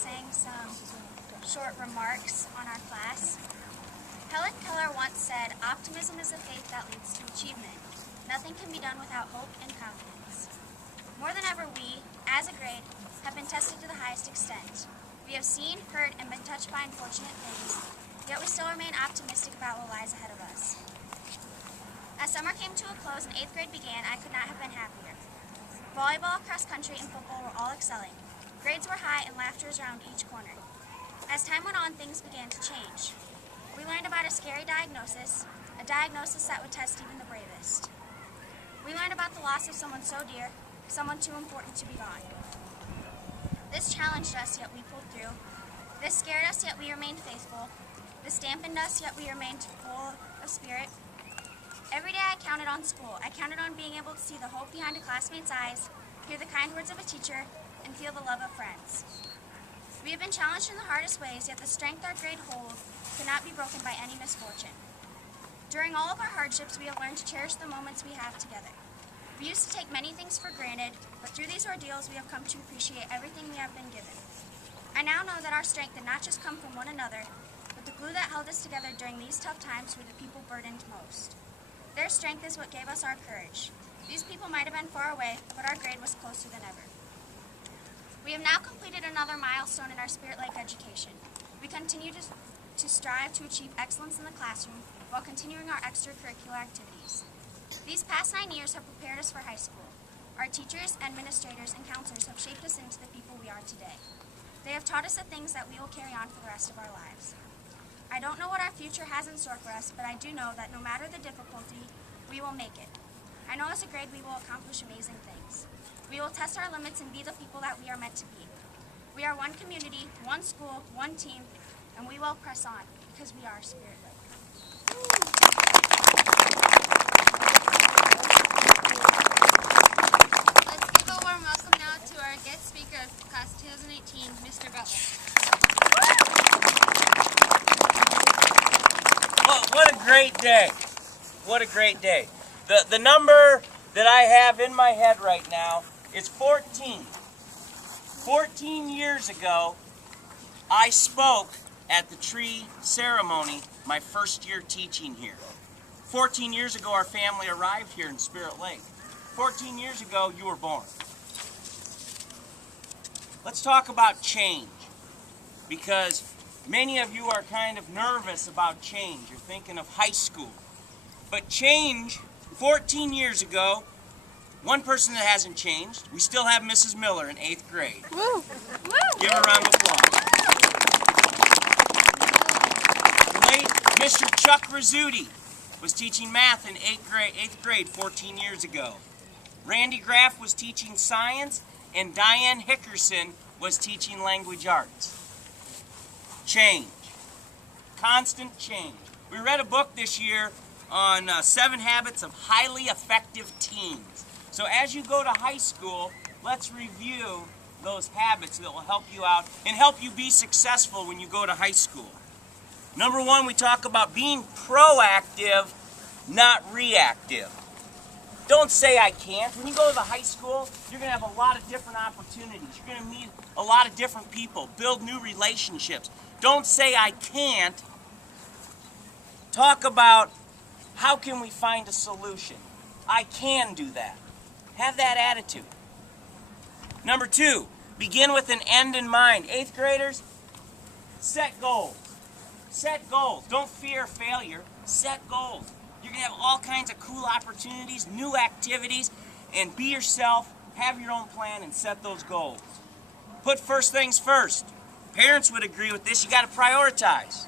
saying some short remarks on our class. Helen Keller once said, "Optimism is a faith that leads to achievement. Nothing can be done without hope and confidence." More than ever, we, as a grade, have been tested to the highest extent. We have seen, heard, and been touched by unfortunate things, yet we still remain optimistic about what lies ahead of us. As summer came to a close and 8th grade began, I could not have been happier. Volleyball, cross country, and football were all excelling. Grades were high and laughter was around each corner. As time went on, things began to change. We learned about a scary diagnosis, a diagnosis that would test even the bravest. We learned about the loss of someone so dear, someone too important to be gone. This challenged us, yet we pulled through. This scared us, yet we remained faithful. This dampened us, yet we remained full of spirit. Every day I counted on school. I counted on being able to see the hope behind a classmate's eyes, hear the kind words of a teacher, and feel the love of friends. We have been challenged in the hardest ways, yet the strength our grade holds cannot be broken by any misfortune. During all of our hardships, we have learned to cherish the moments we have together. We used to take many things for granted, but through these ordeals, we have come to appreciate everything we have been given. I now know that our strength did not just come from one another, but the glue that held us together during these tough times were the people burdened most. Their strength is what gave us our courage. These people might have been far away, but our grade was closer than ever. We have now completed another milestone in our Spirit Lake education. We continue to strive to achieve excellence in the classroom while continuing our extracurricular activities. These past 9 years have prepared us for high school. Our teachers, administrators, and counselors have shaped us into the people we are today. They have taught us the things that we will carry on for the rest of our lives. I don't know what our future has in store for us, but I do know that no matter the difficulty, we will make it. I know as a grade we will accomplish amazing things. We will test our limits and be the people that we are meant to be. We are one community, one school, one team, and we will press on because we are Spirit Lake. Let's give a warm welcome now to our guest speaker of class 2018, Mr. Butler. Well, what a great day. What a great day. The number that I have in my head right now is 14. 14 years ago, I spoke at the tree ceremony my first year teaching here. 14 years ago, our family arrived here in Spirit Lake. 14 years ago, you were born. Let's talk about change, because many of you are kind of nervous about change. You're thinking of high school. But change, 14 years ago, one person that hasn't changed, we still have Mrs. Miller in 8th grade. Woo! Give her a round of applause. Late Mr. Chuck Rizzuti was teaching math in 8th grade 14 years ago. Randy Graff was teaching science, and Diane Hickerson was teaching language arts. Change. Constant change. We read a book this year on 7 habits of highly effective teens. So as you go to high school, let's review those habits that will help you out and help you be successful when you go to high school. Number 1, we talk about being proactive, not reactive. Don't say I can't. When you go to the high school, you're going to have a lot of different opportunities. You're going to meet a lot of different people, build new relationships. Don't say I can't. Talk about how can we find a solution. I can do that. Have that attitude. Number 2, begin with an end in mind. 8th graders, set goals. Set goals. Don't fear failure. Set goals. You're going to have all kinds of cool opportunities, new activities, and be yourself, have your own plan, and set those goals. Put first things first. Parents would agree with this. You got to prioritize.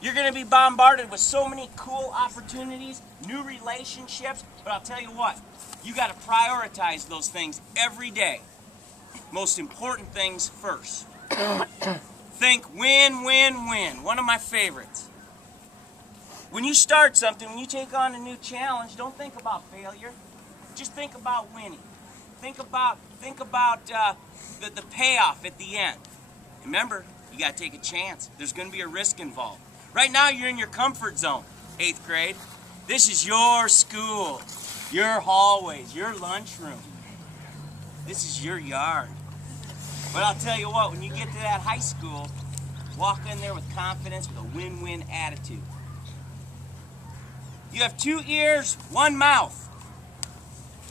You're going to be bombarded with so many cool opportunities, new relationships, but I'll tell you what, you got to prioritize those things every day. Most important things first. Think win, win, win. One of my favorites. When you start something, when you take on a new challenge, don't think about failure. Just think about winning. Think about the payoff at the end. Remember, you got to take a chance. There's going to be a risk involved. Right now, you're in your comfort zone, 8th grade. This is your school, your hallways, your lunchroom. This is your yard. But I'll tell you what, when you get to that high school, walk in there with confidence, with a win-win attitude. You have 2 ears, 1 mouth.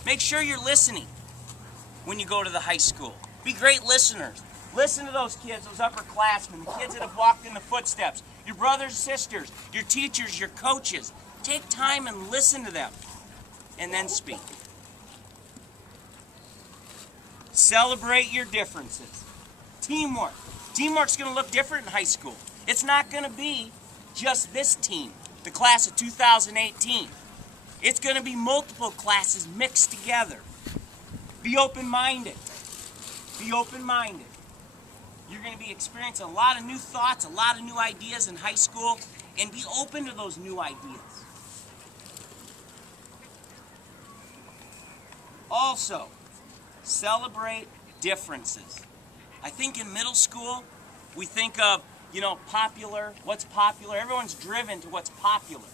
Make sure you're listening when you go to the high school. Be great listeners. Listen to those kids, those upperclassmen, the kids that have walked in the footsteps, your brothers, sisters, your teachers, your coaches. Take time and listen to them, and then speak. Celebrate your differences. Teamwork. Teamwork's going to look different in high school. It's not going to be just this team, the class of 2018. It's going to be multiple classes mixed together. Be open-minded. Be open-minded. You're going to be experiencing a lot of new thoughts, a lot of new ideas in high school, and be open to those new ideas. Also, celebrate differences. I think in middle school, we think of, popular, what's popular. Everyone's driven to what's popular.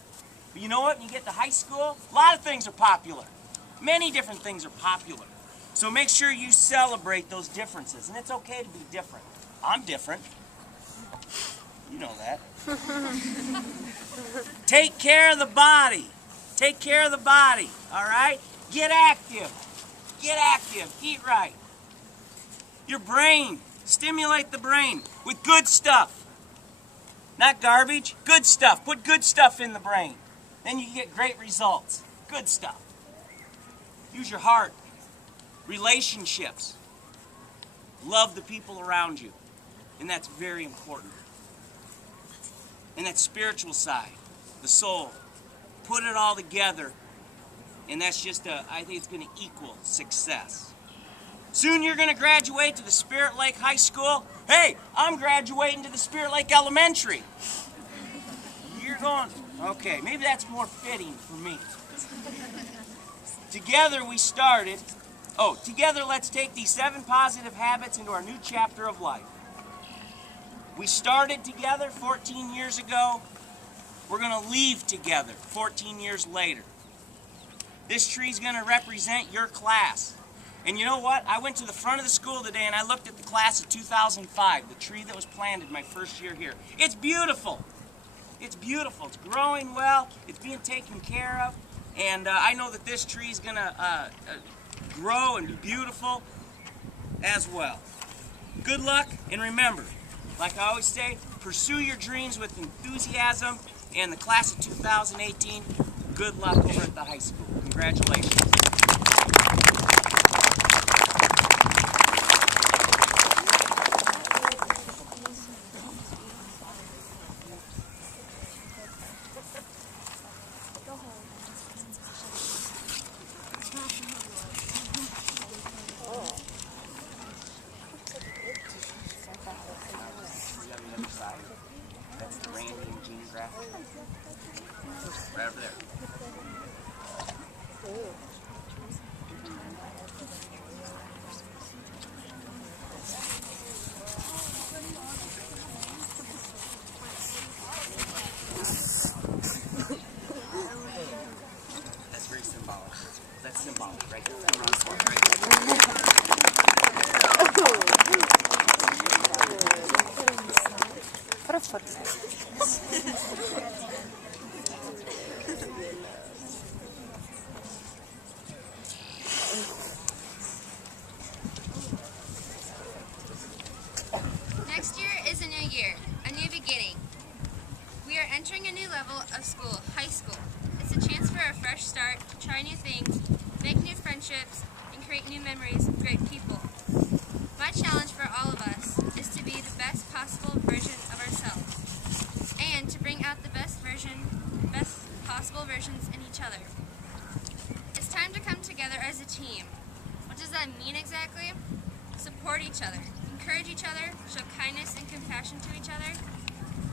But you know what? When you get to high school, a lot of things are popular. Many different things are popular. So make sure you celebrate those differences. And it's okay to be different. I'm different. You know that. Take care of the body. Take care of the body, all right? Get active. Get active. Eat right. Your brain. Stimulate the brain with good stuff. Not garbage. Good stuff. Put good stuff in the brain. Then you get great results. Good stuff. Use your heart. Relationships. Love the people around you. And that's very important. And that spiritual side, the soul. Put it all together. And that's just I think it's going to equal success. Soon you're going to graduate to the Spirit Lake High School. Hey, I'm graduating to the Spirit Lake Elementary. You're going, okay, maybe that's more fitting for me. Together we started, together let's take these 7 positive habits into our new chapter of life. We started together 14 years ago. We're going to leave together 14 years later. This tree's going to represent your class. And you know what? I went to the front of the school today and I looked at the class of 2005, the tree that was planted my first year here. It's beautiful. It's beautiful. It's growing well. It's being taken care of. And I know that this tree is going to grow and be beautiful as well. Good luck, and remember, like I always say, pursue your dreams with enthusiasm. And the class of 2018, good luck over at the high school. Congratulations. That's the Randy and Jean graphic. Right over there. That's very symbolic. That's symbolic, right there. Next year is a new year, a new beginning. We are entering a new level of school, high school. It's a chance for a fresh start, to try new things, make new friendships, and create new memories with great people. My challenge for all of us is to be the best possible version of ourselves, and to bring out the best possible versions in each other. It's time to come together as a team. What does that mean exactly? Support each other, encourage each other, show kindness and compassion to each other,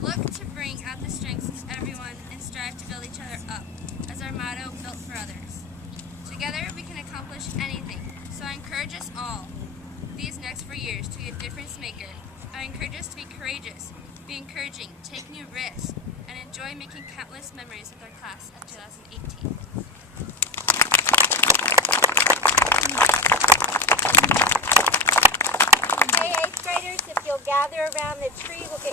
look to bring out the strengths in everyone, and strive to build each other up, as our motto, built for others. Together we can accomplish anything, so I encourage us all, these next 4 years, to be a difference maker. I encourage us to be courageous, be encouraging, take new risks, and enjoy making countless memories with our class of 2018. Hey, gather around the tree. We'll get